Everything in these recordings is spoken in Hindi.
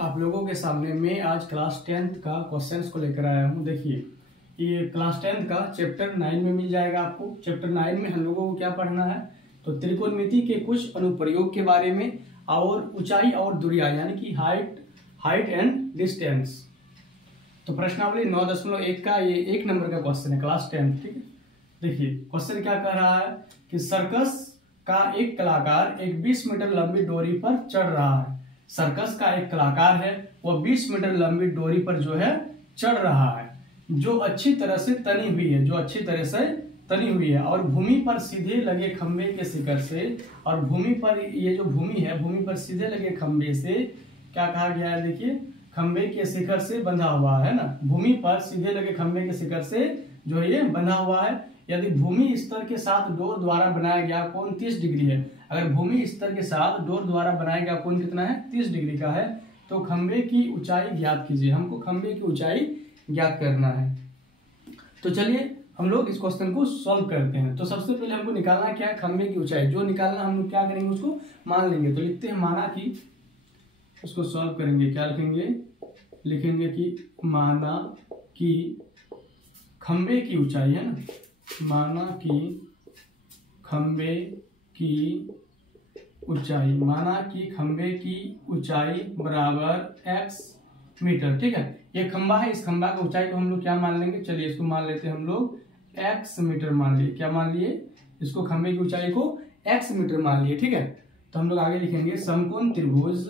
आप लोगों के सामने मैं आज क्लास 10th का क्वेश्चंस को लेकर आया हूँ। देखिए, ये क्लास 10th का चैप्टर 9 में मिल जाएगा आपको। चैप्टर 9 में हम लोगों को क्या पढ़ना है, तो त्रिकोणमिति के कुछ अनुप्रयोग के बारे में और ऊंचाई और दूरिया यानी कि हाइट एंड डिस्टेंस। तो प्रश्नावली 9.1 का ये 1 नंबर का क्वेश्चन है, क्लास 10th। ठीक है, देखिए क्वेश्चन क्या कह रहा है कि सर्कस का एक कलाकार एक 20 मीटर लंबी डोरी पर चढ़ रहा है। सर्कस का एक कलाकार है, वह 20 मीटर लंबी डोरी पर जो है चढ़ रहा है, जो अच्छी तरह से तनी हुई है और भूमि पर सीधे लगे खंबे के शिखर से, और भूमि पर ये जो भूमि है, भूमि पर सीधे लगे खंबे से क्या कहा गया है, देखिए खंबे के शिखर से बंधा हुआ है ना। भूमि पर सीधे लगे खंबे के शिखर से जो ये बंधा हुआ है। यदि भूमि स्तर के साथ डोर द्वारा बनाया गया कोण 30 डिग्री है, अगर भूमि स्तर के साथ डोर द्वारा बनाया गया कोण कितना है, 30 डिग्री का है, तो खंबे की ऊंचाई ज्ञात कीजिए। हमको खंबे की ऊंचाई ज्ञात करना है। तो चलिए हम लोग इस क्वेश्चन को सॉल्व करते हैं। तो सबसे पहले हमको निकालना क्या है, खंबे की ऊंचाई। जो निकालना हम लोग क्या करेंगे, उसको मान लेंगे। तो लिखते हैं माना कि, उसको सॉल्व करेंगे, क्या लिखेंगे कि माना कि खंबे की ऊंचाई है ना, माना कि खंबे की ऊंचाई, माना कि खंबे की ऊंचाई बराबर x मीटर। ठीक है, ये खंबा है, इस खंबा की ऊंचाई को हम लोग क्या मान लेंगे, चलिए इसको मान लेते हैं हम लोग x मीटर मान लिए। क्या मान लिए, इसको खंबे की ऊंचाई को x मीटर मान लिए। ठीक है, तो हम लोग आगे लिखेंगे समकोण त्रिभुज।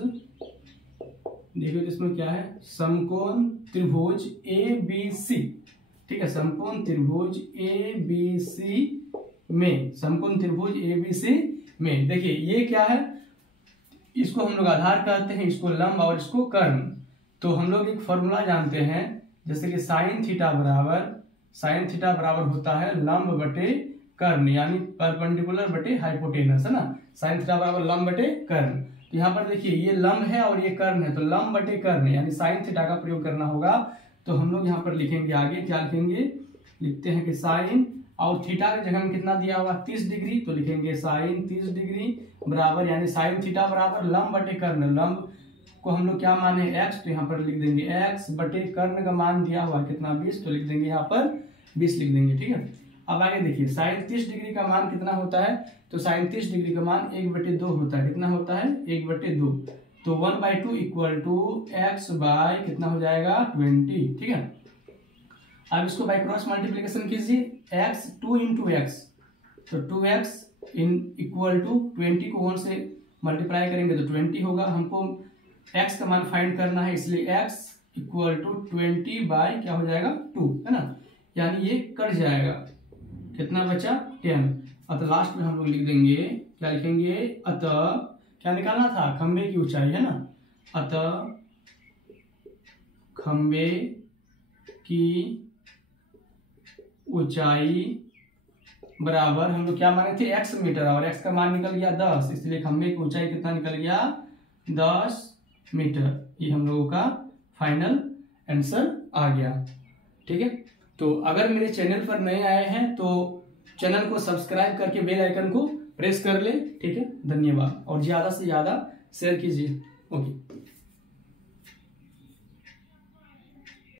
देखिए इसमें क्या है, समकोण त्रिभुज ABC। ठीक है, समकोण त्रिभुज ABC में, समकोण त्रिभुज ABC में देखिए ये क्या है, इसको हम लोग आधार कहते हैं, इसको लंब और इसको कर्ण। तो हम लोग एक फॉर्मूला जानते हैं, जैसे कि साइन थीटा बराबर होता है लंब बटे कर्ण, यानी परपेंडिकुलर बटे हाइपोटेनस, है ना। साइन थीटा बराबर लंब बटे कर्ण। तो यहाँ पर देखिए ये लंब है और ये कर्ण है, तो लंब बटे कर्ण यानी साइन थीटा का प्रयोग करना होगा। तो हम लोग यहाँ पर लिखेंगे आगे, क्या लिखेंगे, लिखते हैं कि साइन और थीटा की जगह में कितना दिया हुआ 30 डिग्री, तो लिखेंगे साइन 30 डिग्री बराबर, यानी साइन थीटा बराबर लंब बटे कर्ण। लंब को हम लोग क्या माने x, तो यहाँ पर लिख देंगे x बटे कर्ण का मान दिया हुआ कितना 20, तो लिख देंगे यहाँ पर 20 लिख देंगे। ठीक है, अब आगे देखिए साइन 30 डिग्री का मान कितना होता है, तो साइन 30 डिग्री का मान 1/2 होता है। कितना होता है, 1/2। तो 1/2 इक्वल टू x बाय कितना हो जाएगा 20। ठीक है, अब इसको बाय क्रॉस मल्टीप्लीकेशन कीजिए, x 2 × x, तो 2x इक्वल टू 20 को 1 से मल्टीप्लाई करेंगे तो 20 होगा। हमको x का मान फाइंड करना है, इसलिए x इक्वल टू 20 बाय क्या हो जाएगा 2, है ना, यानी ये कट जाएगा, कितना बचा 10। अतः लास्ट में हम लोग लिख देंगे, क्या लिखेंगे, अतः क्या निकालना था, खंबे की ऊंचाई, है ना। अतः खंबे की ऊंचाई बराबर, हम लोग क्या माने थे x मीटर, और x का मान निकल गया 10, इसलिए खंबे की ऊंचाई कितना निकल गया 10 मीटर। ये हम लोगों का फाइनल आंसर आ गया। ठीक है, तो अगर मेरे चैनल पर नए आए हैं तो चैनल को सब्सक्राइब करके बेल आइकन को प्रेस कर ले। ठीक है, धन्यवाद, और ज्यादा से ज्यादा शेयर कीजिए। ओके।